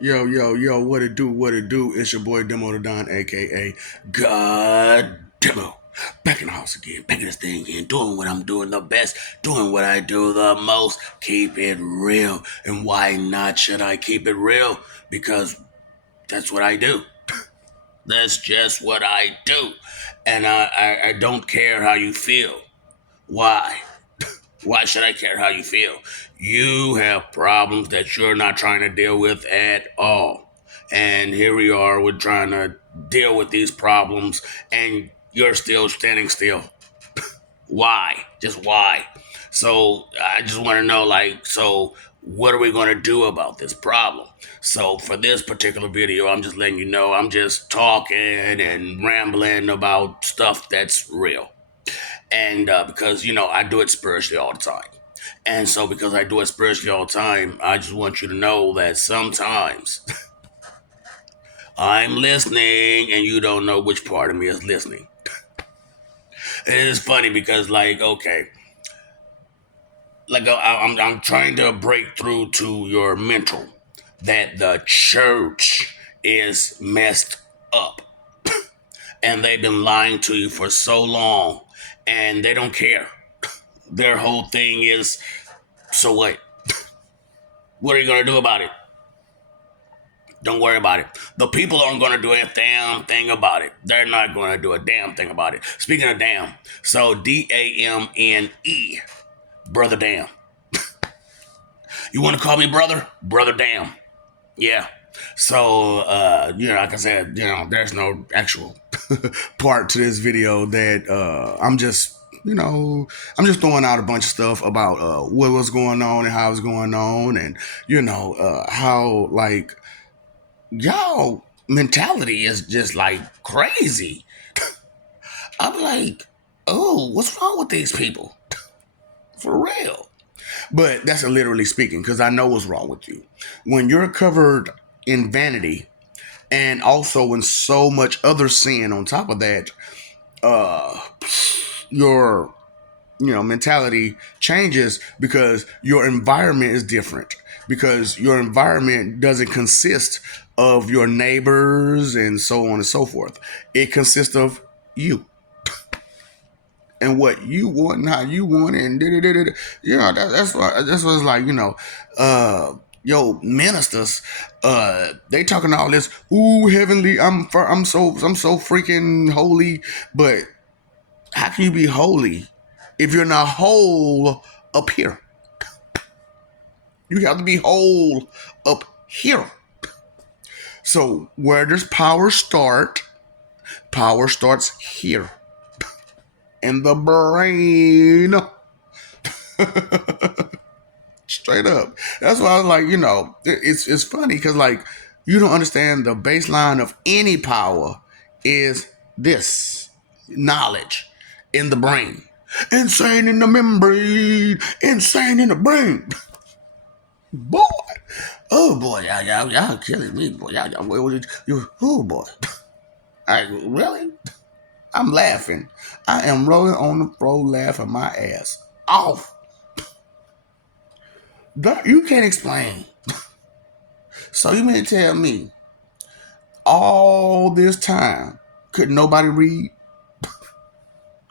Yo, yo, yo, what it do, what it do? It's your boy Demo the Don, aka God Demo. Back in the house again, back in this thing again, doing what I'm doing the best, doing what I do the most. Keep it real. And why not should I keep it real? Because that's what I do. That's just what I do. And I don't care how you feel. Why? Why should I care how you feel? You have problems that you're not trying to deal with at all. And here we are, we're trying to deal with these problems, and you're still standing still. Why? Just why? So I just want to know, so what are we going to do about this problem? So for this particular video, I'm just letting you know I'm just talking and rambling about stuff that's real. And because, I do it spiritually all the time. And so, because I do it spiritually all the time, I just want you to know that sometimes I'm listening and you don't know which part of me is listening. It is funny because, okay, I'm trying to break through to your mental that the church is messed up and they've been lying to you for so long and they don't care. Their whole thing is, so what? What are you going to do about it? Don't worry about it. The people aren't going to do a damn thing about it. They're not going to do a damn thing about it. Speaking of damn, so Damne, Brother Damn. You want to call me brother? Brother Damn. Yeah. So, like I said, there's no actual part to this video that I'm just throwing out a bunch of stuff about what was going on and how it's going on, and how y'all mentality is just like crazy. I'm like, oh, what's wrong with these people? For real. But that's literally speaking, because I know what's wrong with you. When you're covered in vanity and also in so much other sin on top of that, uh your mentality changes because your environment is different, because your environment doesn't consist of your neighbors and so on and so forth. It consists of you and what you want and how you want it, and that's what it's like. Yo, ministers, they talking all this, ooh, heavenly, I'm so freaking holy. But how can you be holy if you're not whole up here? You have to be whole up here. So where does power start? Power starts here in the brain. Straight up. That's why I was like, it's funny because you don't understand the baseline of any power is this knowledge in the brain. Insane in the membrane. Insane in the brain. Boy. Oh boy, y'all killing me, boy. Oh boy. Really? I'm laughing. I am rolling on the floor laughing my ass off. That you can't explain. So you mean to tell me all this time could nobody read?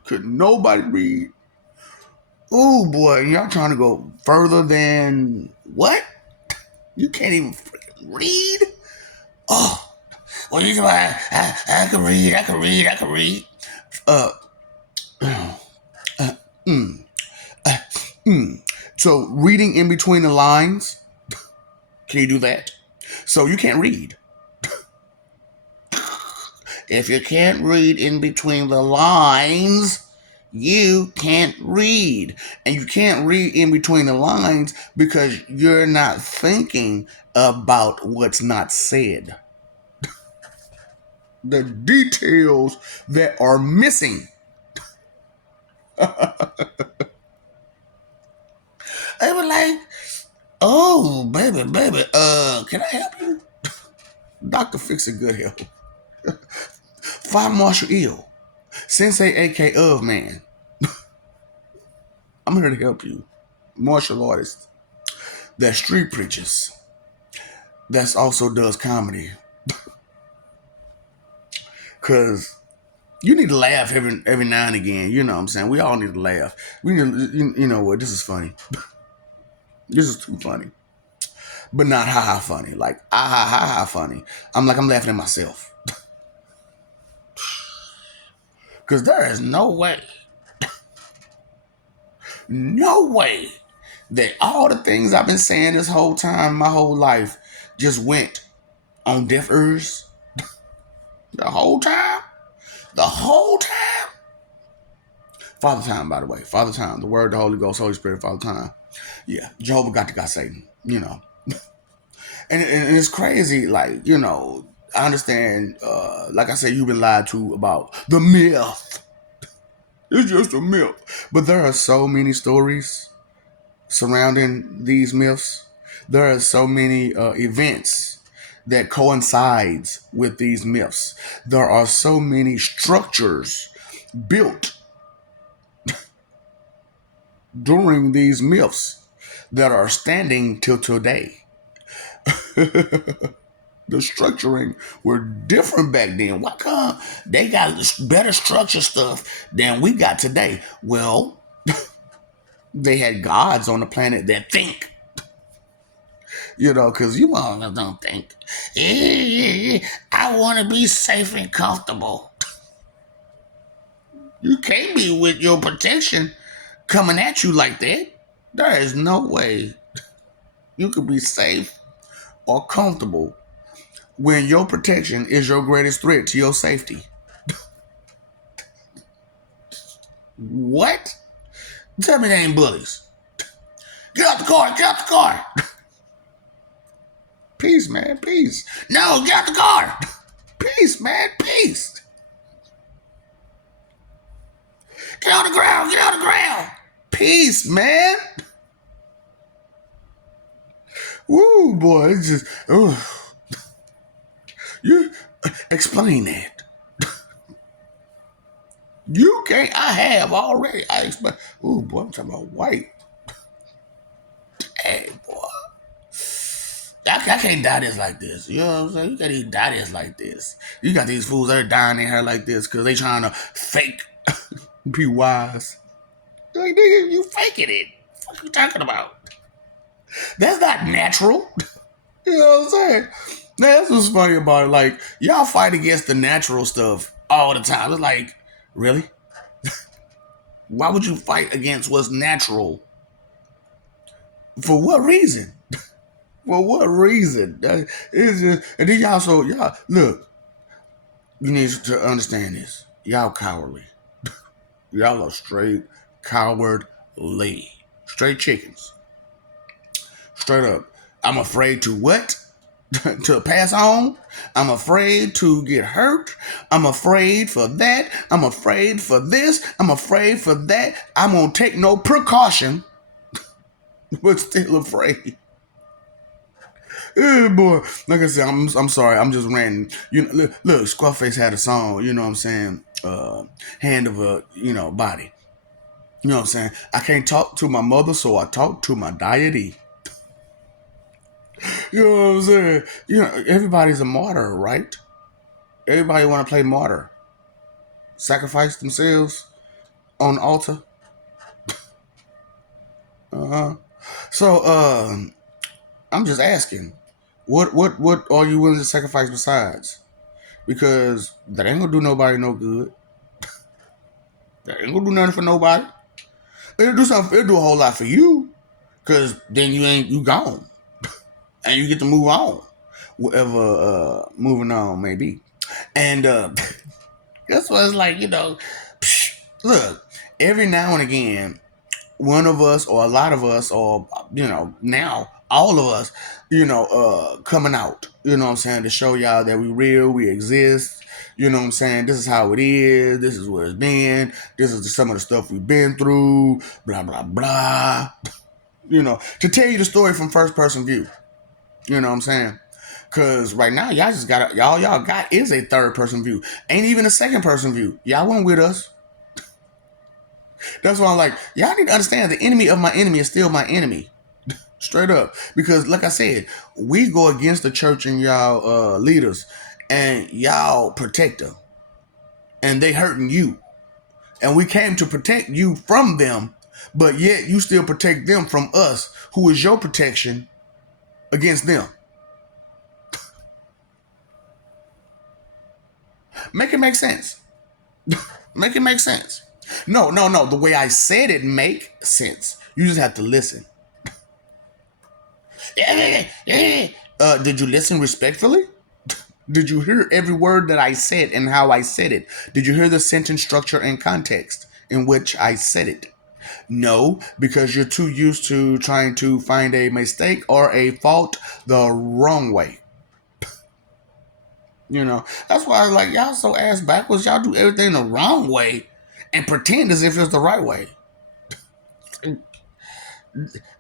Could nobody read? Oh boy, y'all trying to go further than what? You can't even freaking read? Oh, well, you know, I can read, I can read, I can read. Uh, uh, mm, uh, mm. So reading in between the lines, can you do that? So you can't read. If you can't read in between the lines, you can't read. And you can't read in between the lines because you're not thinking about what's not said. The details that are missing. I was like, oh, baby, can I help you? Dr. Fix a Good Help. Fire Marshal Ill. Sensei AK of man. I'm here to help you. Martial artists. That street preachers. that's also does comedy. Cause you need to laugh every now and again. You know what I'm saying? We all need to laugh. We need you know what, this is funny. This is too funny. But not ha ha funny. Like ah ha ha ha funny. I'm laughing at myself. Cause there is no way that all the things I've been saying this whole time, my whole life, just went on deaf ears the whole time. The whole time. Father time, by the way. Father time. The Word, the Holy Ghost, Holy Spirit, Father time. Yeah. Jehovah got Satan. You know. And it's crazy. Like, you know, I understand. Like I said, you've been lied to about the myth. It's just a myth. But there are so many stories surrounding these myths. There are so many events that coincides with these myths. There are so many structures built during these myths that are standing till today. The structuring were different back then. Why come they got better structure stuff than we got today? Well, they had gods on the planet that think. You know, because you all don't think. I want to be safe and comfortable. You can't be with your protection coming at you like that. There is no way you could be safe or comfortable when your protection is your greatest threat to your safety. What? Tell me they ain't bullies. Get out the car, get out the car. Peace, man, peace. No, get out the car. Peace, man, peace. Get on the ground, get on the ground. Peace, man. Woo, boy, it's just, you explain that. You can't. I have already. I explain. Ooh, boy, I'm talking about white. Hey, boy. I can't die this like this. You know what I'm saying? You can't even die this like this. You got these fools that are dying in here like this because they trying to fake be wise. Like, nigga, you faking it. What you talking about? That's not natural. You know what I'm saying? That's what's funny about it. Like, y'all fight against the natural stuff all the time. It's like, really? Why would you fight against what's natural? For what reason? For what reason? It's just, and then y'all look. You need to understand this. Y'all cowardly. Y'all are straight cowardly. Straight chickens. Straight up. I'm afraid to what? To pass on. I'm afraid to get hurt. I'm afraid for that. I'm afraid for this. I'm afraid for that. I won't take no precaution, but still afraid. Yeah, boy. Like I said, I'm sorry. I'm just ranting. You know, look, Squareface had a song. You know what I'm saying? Hand of a body. You know what I'm saying? I can't talk to my mother, so I talk to my deity. You know what I'm saying? You know, everybody's a martyr, right? Everybody want to play martyr, sacrifice themselves on the altar. So, I'm just asking, what are you willing to sacrifice besides? Because that ain't gonna do nobody no good. That ain't gonna do nothing for nobody. It'll do something. It'll do a whole lot for you, cause then you gone, and you get to move on, whatever moving on may be. And that's what it's like. Look, every now and again, one of us or a lot of us or now all of us coming out, you know what I'm saying, to show y'all that we real, we exist, you know what I'm saying, this is how it is, this is where it's been, this is some of the stuff we've been through, blah blah blah, to tell you the story from first person view, you know what I'm saying, because right now y'all just got y'all got is a third person view, ain't even a second person view. Y'all weren't with us. That's why I'm like, y'all need to understand the enemy of my enemy is still my enemy. Straight up. Because like I said, we go against the church and y'all leaders, and y'all protect them, and they hurting you. And we came to protect you from them, but yet you still protect them from us, who is your protection against them. Make it make sense. Make it make sense. No, no, no. The way I said it make sense. You just have to listen. Did you listen respectfully? Did you hear every word that I said and how I said it? Did you hear the sentence structure and context in which I said it? No, because you're too used to trying to find a mistake or a fault the wrong way. You know, that's why I was like, y'all so ass backwards. Y'all do everything the wrong way and pretend as if it's the right way.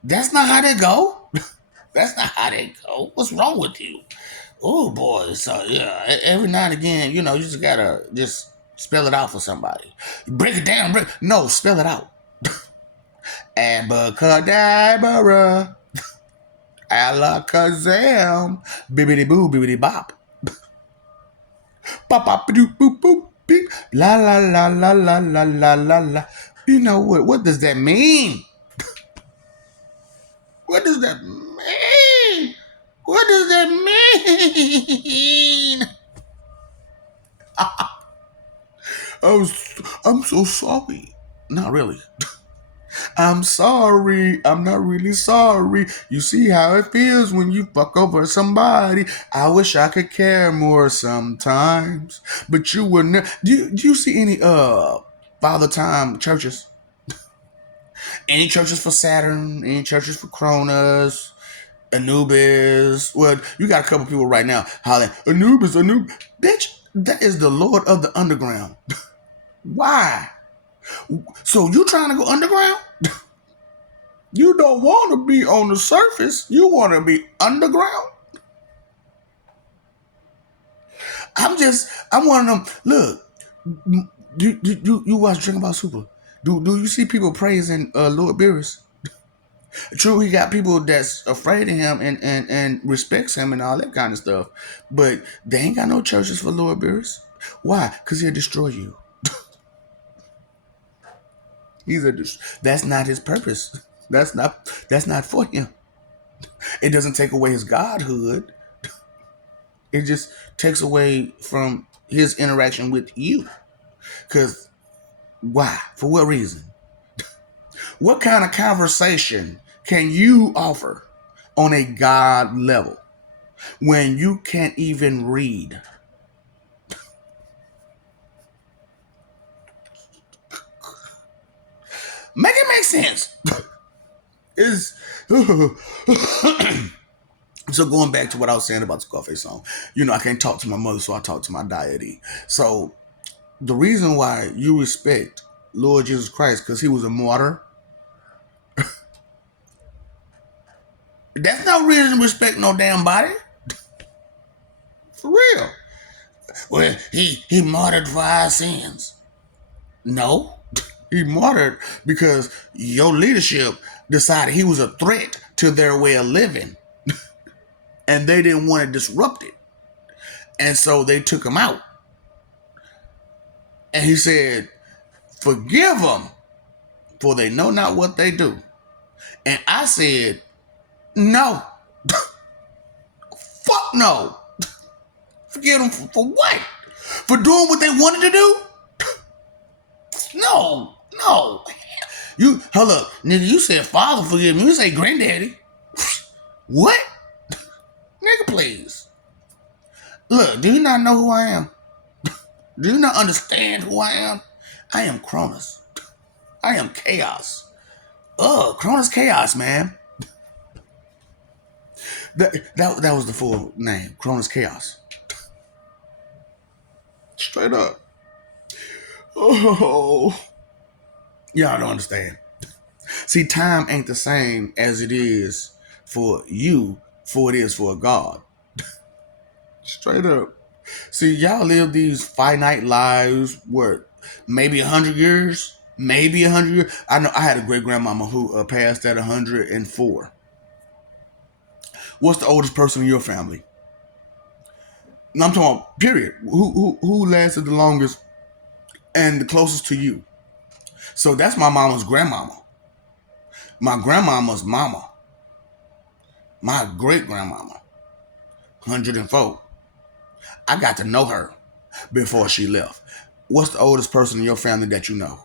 That's not how they go. That's not how they go. What's wrong with you? Oh boy, so yeah, every now and again, you know, you just gotta just spell it out for somebody. Break it down. No, spell it out. Abracadabra, alakazam, bibbidi boo, bibbidi bop. Bop bop doop boop boop beep. La la la la la la la la la. You know what? What does that mean? What does that mean? What does that mean? I'm so sorry. Not really. I'm sorry. I'm not really sorry. You see how it feels when you fuck over somebody. I wish I could care more sometimes. But you wouldn't. Do you see any Father Time churches? Any churches for Saturn? Any churches for Cronus? Anubis? Well, you got a couple people right now hollering, Anubis, Anubis. Bitch, that is the Lord of the Underground. Why? So you trying to go underground? You don't want to be on the surface. You want to be underground. I'm one of them. Look, you watch Drink About Super. Do you see people praising Lord Beerus? True, he got people that's afraid of him and respects him and all that kind of stuff. But they ain't got no churches for Lord Beerus. Why? Because he'll destroy you. That's not his purpose. That's not for him. It doesn't take away his godhood. It just takes away from his interaction with you. Because why? For what reason? What kind of conversation can you offer on a God level when you can't even read? Make it make sense. Is so going back to what I was saying about the Scarface song. You know, I can't talk to my mother, so I talk to my deity. So the reason why you respect Lord Jesus Christ because he was a martyr. That's no reason to respect no damn body. For real. Well, he martyred for our sins. No. He martyred because your leadership decided he was a threat to their way of living. And they didn't want to disrupt it. And so they took him out. And he said, forgive them, for they know not what they do. And I said, no. Fuck no. Forgive them for what? For doing what they wanted to do? No. You, hold up, nigga, you said father forgive me. You say granddaddy. What? Nigga, please. Look, do you not know who I am? Do you not understand who I am? I am Cronus. I am chaos. Cronus Chaos, man. That was the full name, Cronus Chaos. Straight up. Oh. Y'all don't understand. See, time ain't the same as it is for you, for it is for God. Straight up. See, y'all live these finite lives, what, maybe 100 years? Maybe 100 years? I know I had a great grandmama who passed at 104. What's the oldest person in your family? No, I'm talking about period. Who lasted the longest and the closest to you? So that's my mama's grandmama. My grandmama's mama. My great grandmama. 104. I got to know her before she left. What's the oldest person in your family that you know?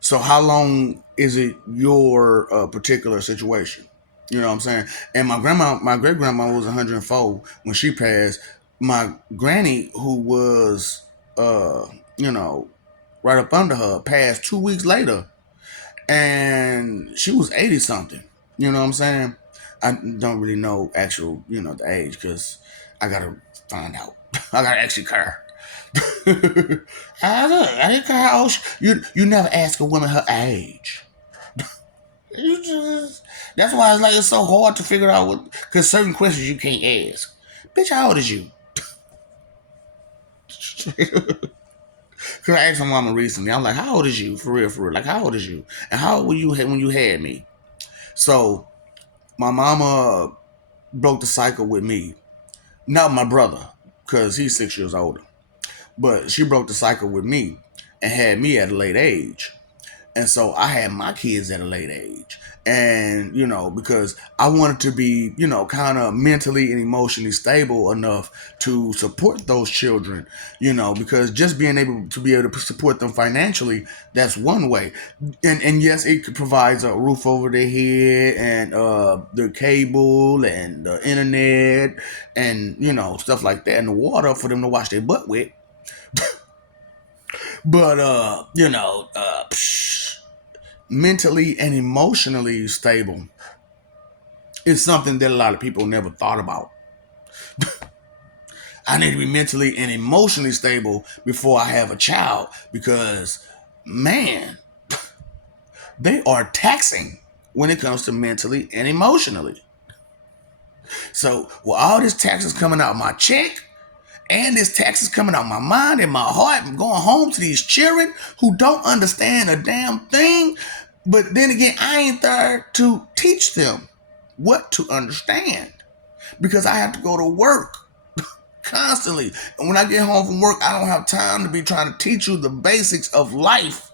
So how long is it your particular situation? You know what I'm saying? And my great grandma was 104 when she passed. My granny, who was, you know, right up under her, passed 2 weeks later, and she was 80 something. You know what I'm saying? I don't really know actual, the age because I gotta find out. I gotta actually care. I didn't care how old you never ask a woman her age. You just, that's why it's so hard to figure out what, because certain questions you can't ask. Bitch, how old is you? Because I asked my mama recently, I'm like, how old is you? For real, for real. Like, how old is you? And how old were you when you had me? So my mama broke the cycle with me. Not my brother, because he's 6 years older. But she broke the cycle with me and had me at a late age. And so I had my kids at a late age. And, because I wanted to be, kind of mentally and emotionally stable enough to support those children, because just being able to support them financially, that's one way. And yes, it provides a roof over their head and the cable and the internet and, stuff like that and the water for them to wash their butt with. But, mentally and emotionally stable is something that a lot of people never thought about. I need to be mentally and emotionally stable before I have a child because, man, they are taxing when it comes to mentally and emotionally. So, with all this taxes coming out of my check and this taxes coming out of my mind and my heart, I'm going home to these children who don't understand a damn thing. But then again, I ain't there to teach them what to understand because I have to go to work constantly. And when I get home from work, I don't have time to be trying to teach you the basics of life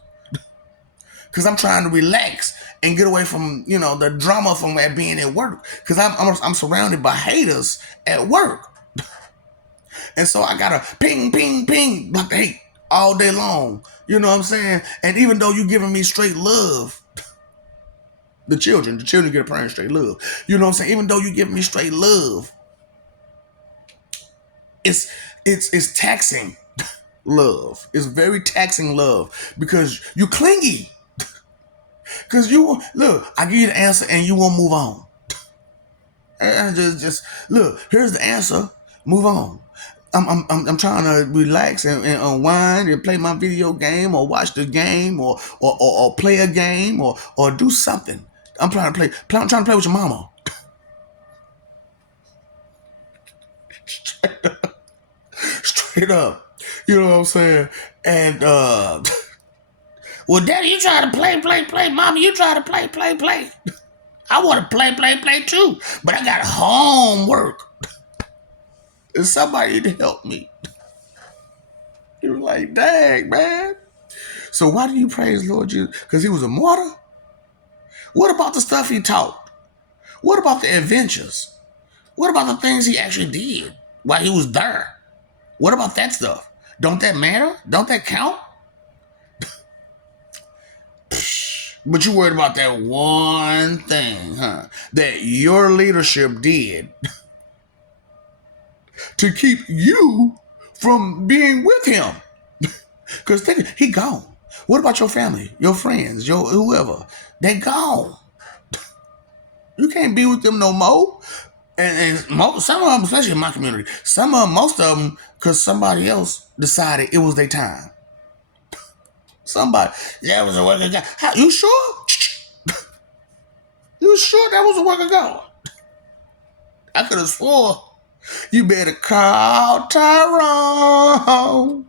because I'm trying to relax and get away from, the drama from being at work because I'm surrounded by haters at work. And so I gotta ping, ping, ping, like the hate all day long. You know what I'm saying? And even though you're giving me straight love, the children get a parent straight love. You know what I'm saying? Even though you give me straight love, it's taxing love. It's very taxing love because you clingy. Because I give you the answer and you won't move on. And just look, here's the answer. Move on. I'm trying to relax and unwind and play my video game or watch the game or play a game or do something. I'm trying to play with your mama. Straight up. You know what I'm saying? And well, Daddy, you try to play. Mama, you try to play. I want to play too. But I got homework. And somebody to help me. You're like, dang, man. So why do you praise Lord Jesus? Because he was a martyr? What about the stuff he taught? What about the adventures? What about the things he actually did while he was there? What about that stuff? Don't that matter? Don't that count? But you worried about that one thing, huh? That your leadership did to keep you from being with him. Because he gone. What about your family, your friends, your whoever? They gone. You can't be with them no more. And some of them, especially in my community, most of them, because somebody else decided it was their time. Somebody, that was a work of God. You sure? You sure that was a work of God? I could have swore. You better call Tyrone.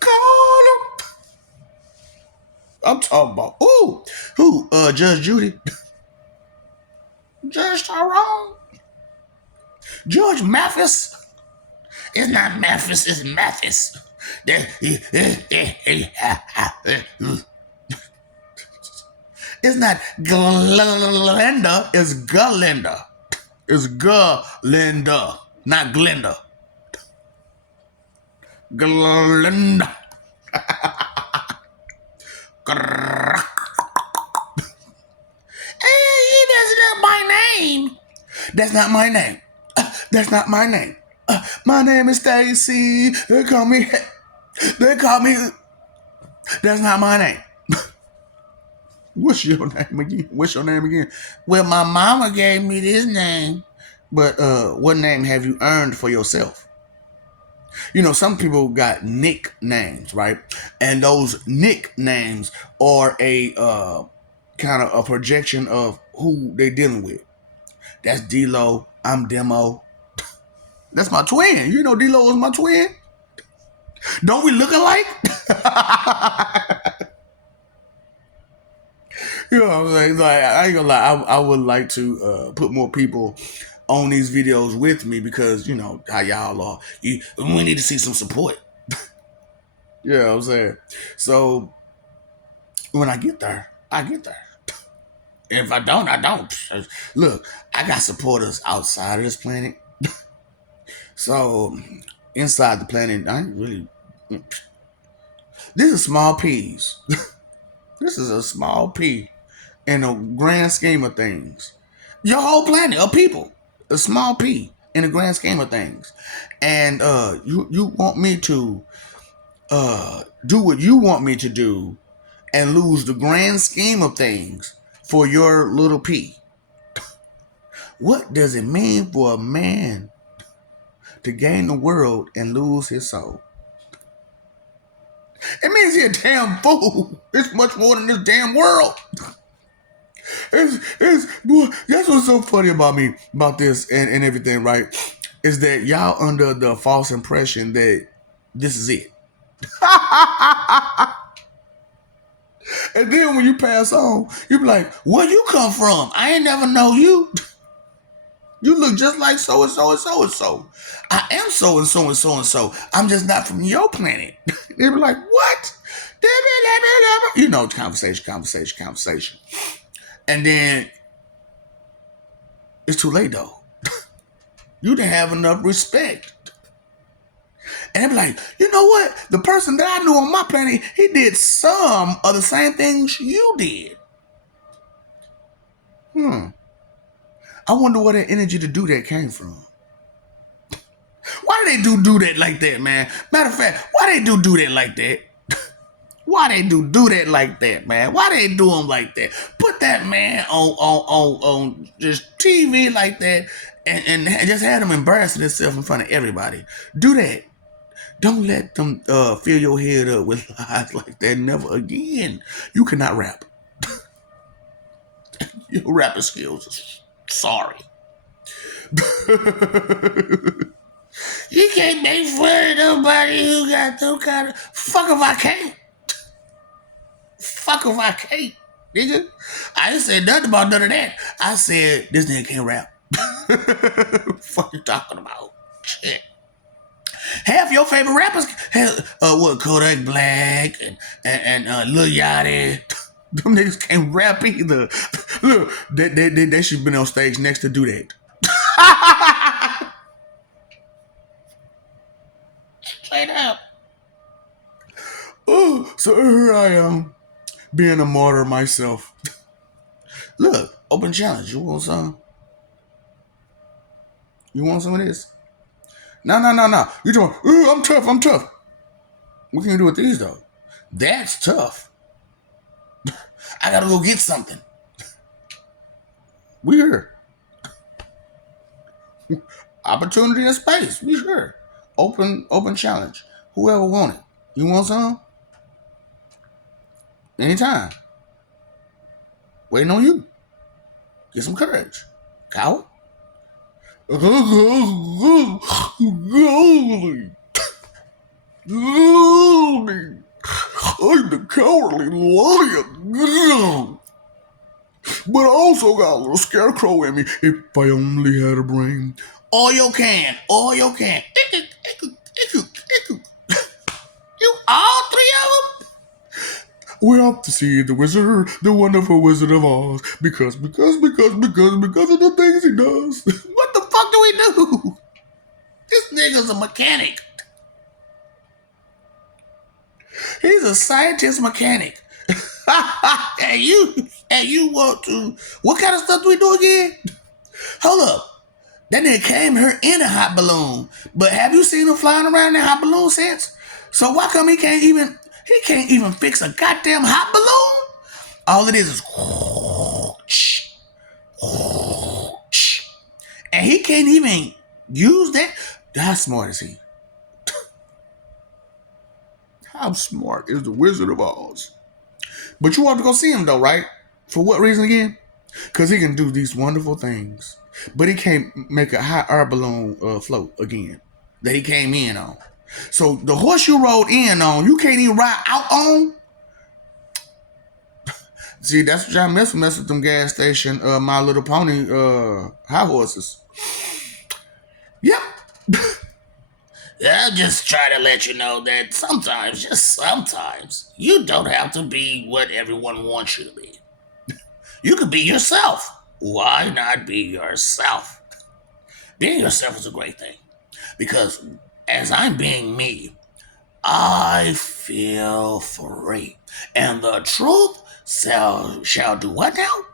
Call him. I'm talking about, Judge Judy. Judge Tyrone. Judge Mathis. It's not Mathis, it's Mathis. It's not Glenda, it's Galinda. It's Galinda, not Glenda. Galinda. Hey, that's not my name. That's not my name. That's not my name. My name is Stacy. They call me. That's not my name. What's your name again? What's your name again? Well, my mama gave me this name. But what name have you earned for yourself? You know, some people got nicknames, right? And those nicknames are a kind of a projection of who they dealing with. That's D-Lo. I'm Demo. That's my twin. You know D-Lo is my twin. Don't we look alike? You know what I'm saying? Like, I ain't gonna lie. I would like to put more people on these videos with me because, you know, how y'all are. We need to see some support. You know what I'm saying? So, when I get there, I get there. If I don't, I don't. Look, I got supporters outside of this planet. So, inside the planet, I ain't really. This is small peas. This is a small pea in the grand scheme of things. Your whole planet of people, a small pea in the grand scheme of things. And you want me to do what you want me to do and lose the grand scheme of things for your little pea. What does it mean for a man to gain the world and lose his soul? It means he's a damn fool. It's much more than this damn world. That's what's so funny about me, about this and everything, right? Is that y'all under the false impression that this is it. And then when you pass on, you be like, where you come from? I ain't never know you. You look just like so and so and so and so. I am so and so and so and so. I'm just not from your planet. They be like, what? You know, conversation. And then it's too late though. You didn't have enough respect. And they be like, you know what? The person that I knew on my planet, he did some of the same things you did. I wonder where that energy to do that came from. Why do they do that like that, man? Matter of fact, why they do that like that? Why they do that like that, man? Why they do them like that? Put that man on just TV like that and just have him embarrassing himself in front of everybody. Do that. Don't let them fill your head up with lies like that. Never again. You cannot rap. Your rapping skills are sorry. You can't make fun of nobody who got no kind of... Fuck if I can't. Fuck if I can't, nigga. I didn't say nothing about none of that. I said, this nigga can't rap. Fuck you talking about? Shit. Half your favorite rappers, Kodak Black and Lil Yachty. Them niggas can't rap either. Look, they should have been on stage next to do that. Straight up. Oh, so here I am, being a martyr myself. Look, open challenge. You want some? You want some of this? No. You doing, I'm tough. What can you do with these, though? That's tough. I gotta go get something. We here. Opportunity and space. We sure. Open challenge. Whoever want it. You want some? Anytime. Waiting on you. Get some courage. Coward. I'm the cowardly lion. But I also got a little scarecrow in me. If I only had a brain. Oil can. Oil can. You all three of them? We're off to see the wizard, the wonderful Wizard of Oz. Because of the things he does. What the fuck do we do? This nigga's a mechanic. He's a scientist mechanic. and you want to, what kind of stuff do we do again? Hold up. That nigga came here in a hot balloon. But have you seen him flying around in a hot balloon since? So why come he can't even fix a goddamn hot balloon? All it is and he can't even use that. How smart is he? How smart is the Wizard of Oz? But you want to go see him though, right? For what reason again? Because he can do these wonderful things. But he can't make a hot air balloon float again that he came in on. So the horse you rode in on, you can't even ride out on. See, that's what y'all mess with them gas station, My Little Pony high horses. Yep. I'll just try to let you know that sometimes, just sometimes, you don't have to be what everyone wants you to be. You could be yourself. Why not be yourself? Being yourself is a great thing. Because as I'm being me, I feel free. And the truth shall do what now?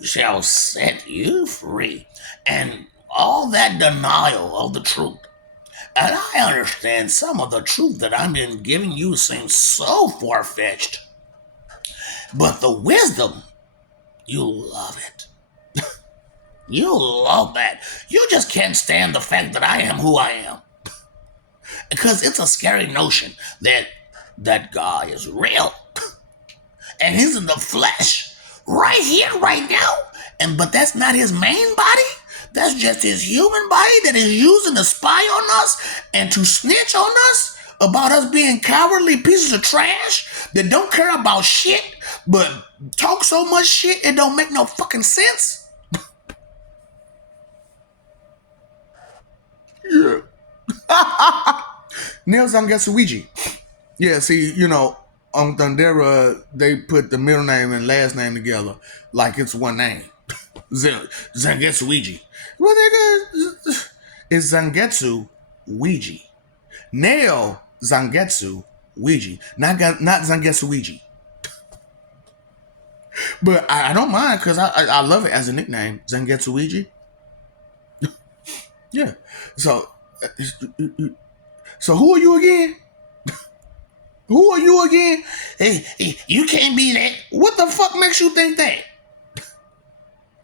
Shall set you free. And all that denial of the truth. And I understand some of the truth that I've been giving you seems so far-fetched. But the wisdom, you love it. You love that. You just can't stand the fact that I am who I am. Because it's a scary notion that that guy is real. And he's in the flesh. Right here, right now. But that's not his main body. That's just his human body that is using to spy on us and to snitch on us about us being cowardly pieces of trash that don't care about shit, but talk so much shit it don't make no fucking sense. Yeah. Neil Zangetsuiji. Yeah, see, on Thundera, they put the middle name and last name together like it's one name. Zangetsuiji. Well, it's Zangetsu Ouija. Nail Zangetsu Ouija. Not Zangetsu Ouija. But I don't mind because I love it as a nickname. Zangetsu Ouija. Yeah. So who are you again? Who are you again? Hey, you can't be that. What the fuck makes you think that?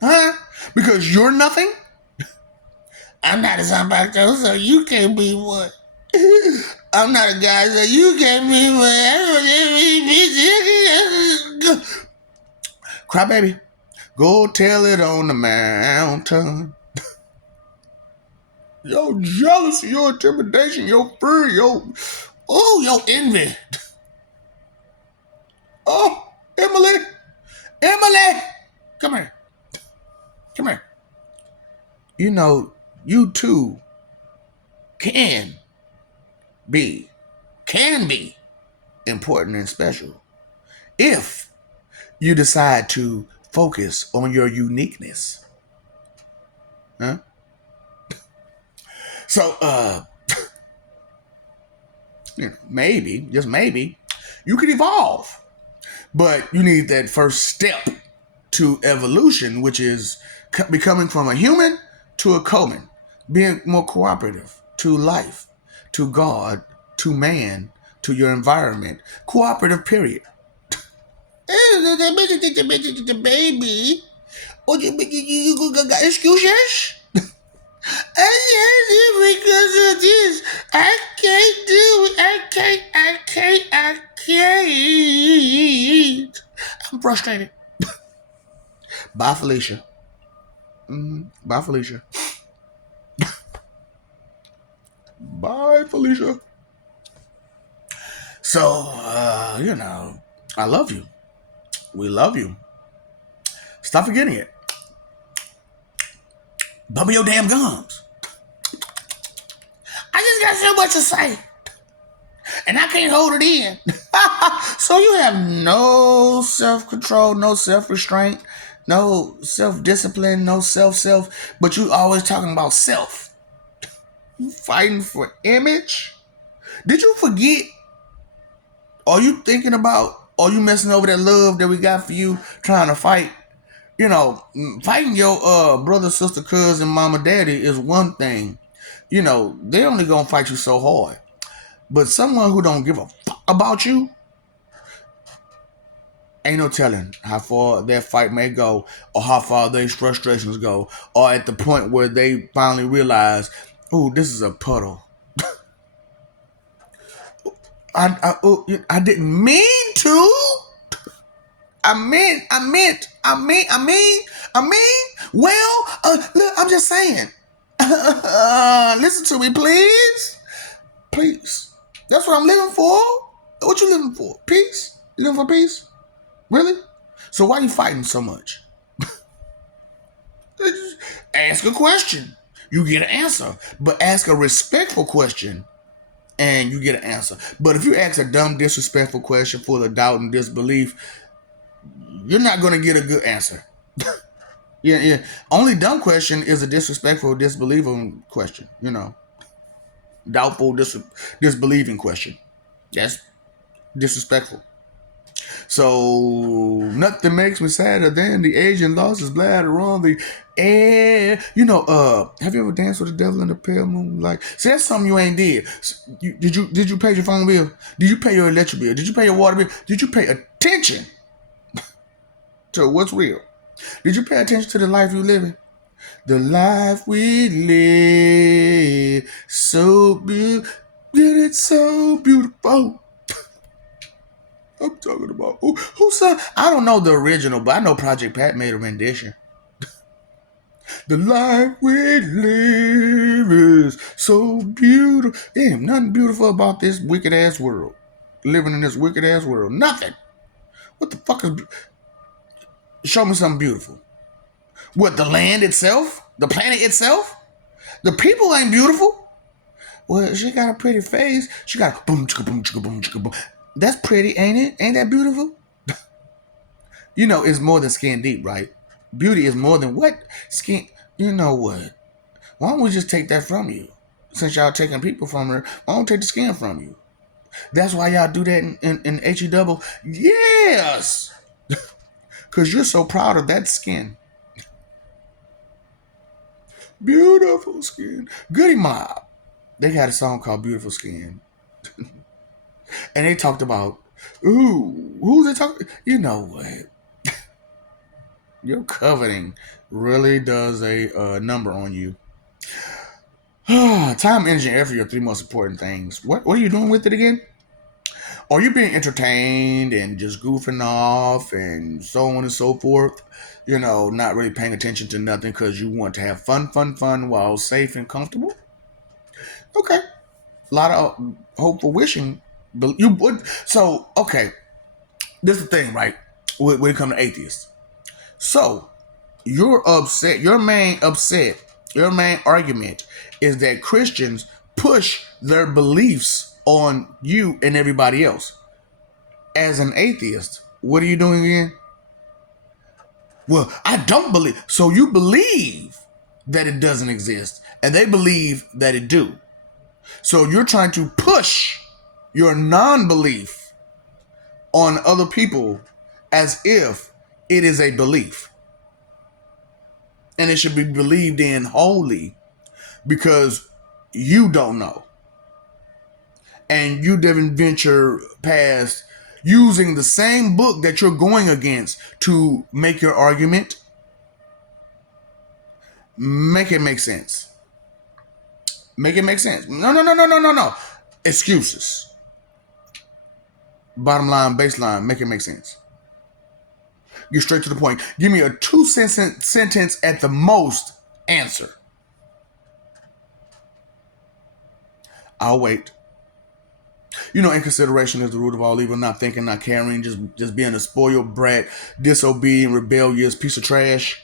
Huh? Because you're nothing? I'm not a Zanbakuto, so you can't be one. I'm not a guy, so you can't be one. Cry baby. Go tell it on the mountain. Your jealousy, your intimidation, your fear, your envy. Oh, Emily. Come here. You too can be important and special if you decide to focus on your uniqueness. Huh? So, maybe, just maybe, you could evolve. But you need that first step to evolution, which is becoming from a human to a Coman, being more cooperative to life, to God, to man, to your environment. Cooperative, period. Baby. Excuses? Because of this. I can't do it. I can't. I'm frustrated. Bye, Felicia. Bye, Felicia. Bye, Felicia. So, I love you. We love you. Stop forgetting it. Bubble your damn gums. I just got so much to say. And I can't hold it in. So you have no self-control, no self-restraint, no self-discipline, no self, but you always talking about self. You fighting for image? Did you forget? Are you thinking about, are you messing over that love that we got for you, trying to fight? You know, fighting your brother, sister, cousin, mama, daddy is one thing. You know, they only gonna fight you so hard. But someone who don't give a fuck about you, ain't no telling how far that fight may go, or how far these frustrations go, or at the point where they finally realize, oh, this is a puddle. I didn't mean to. I meant. Well, look, I'm just saying. Listen to me, please. Please. That's what I'm living for. What you living for? Peace? You living for peace? Really? So why are you fighting so much? Ask a question. You get an answer. But ask a respectful question and you get an answer. But if you ask a dumb, disrespectful question full of doubt and disbelief, you're not going to get a good answer. Yeah. Only dumb question is a disrespectful, disbelieving question. You know, doubtful, disbelieving question. That's disrespectful. So nothing makes me sadder than the Asian lost his bladder on the air. You know, have you ever danced with the devil in the pale moonlight? See, that's something you ain't did. Did you pay your phone bill? Did you pay your electric bill? Did you pay your water bill? Did you pay attention to what's real? Did you pay attention to the life you living? The life we live, so beautiful, it's so beautiful. I'm talking about who said, I don't know the original, but I know Project Pat made a rendition. The life we live is so beautiful. There ain't nothing beautiful about this wicked ass world. Living in this wicked ass world. Nothing. What the fuck is, show me something beautiful. What, the land itself? The planet itself? The people ain't beautiful. Well, she got a pretty face. She got a boom, chicka, boom, chicka, boom, chicka, boom. That's pretty, ain't it? Ain't that beautiful? You know, it's more than skin deep, right? Beauty is more than what? Skin. You know what? Why don't we just take that from you? Since y'all taking people from her, why don't we take the skin from you? That's why y'all do that in HE double. Yes! Because you're so proud of that skin. Beautiful skin. Goody Mob. They had a song called Beautiful Skin. And they talked about, ooh, who's they talking? You know what? Your coveting really does a number on you. Time, energy, and effort are your three most important things. What are you doing with it again? Are you being entertained and just goofing off and so on and so forth? You know, not really paying attention to nothing because you want to have fun while safe and comfortable? Okay. A lot of hopeful wishing. But you would. So, okay. This is the thing, right? When it comes to atheists. So, you're upset. Your main argument is that Christians push their beliefs on you and everybody else. As an atheist, what are you doing again? Well, I don't believe. So you believe that it doesn't exist, and they believe that it do. So you're trying to push your non-belief on other people as if it is a belief. And it should be believed in wholly because you don't know. And you didn't venture past using the same book that you're going against to make your argument. Make it make sense. Make it make sense. No. Excuses. Bottom line, baseline, make it make sense. Get straight to the point. Give me a 2-sentence at the most answer. I'll wait. Inconsideration is the root of all evil. Not thinking, not caring, just being a spoiled brat, disobedient, rebellious piece of trash.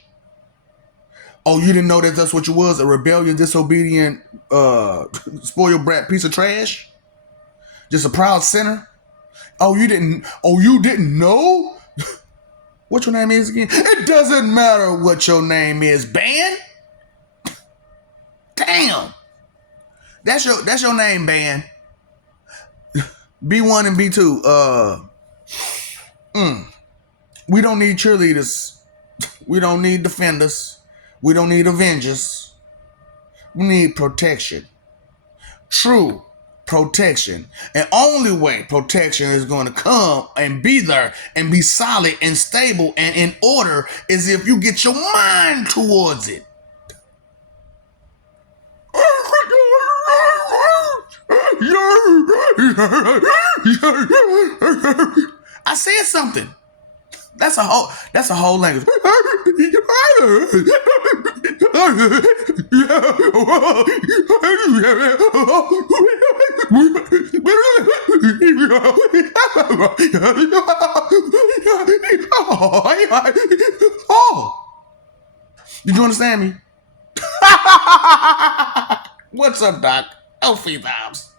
Oh, you didn't know that that's what you was? A rebellious, disobedient, spoiled brat piece of trash? Just a proud sinner? Oh, you didn't know? What your name is again? It doesn't matter what your name is, Ban. Damn. That's your name, Ban. B1 and B2. We don't need cheerleaders. We don't need defenders. We don't need avengers. We need protection. True protection. And only way protection is going to come and be there and be solid and stable and in order is if you get your mind towards it. I said something. That's a whole language. Oh, did you understand me? What's up, Doc? Elfie Vibes.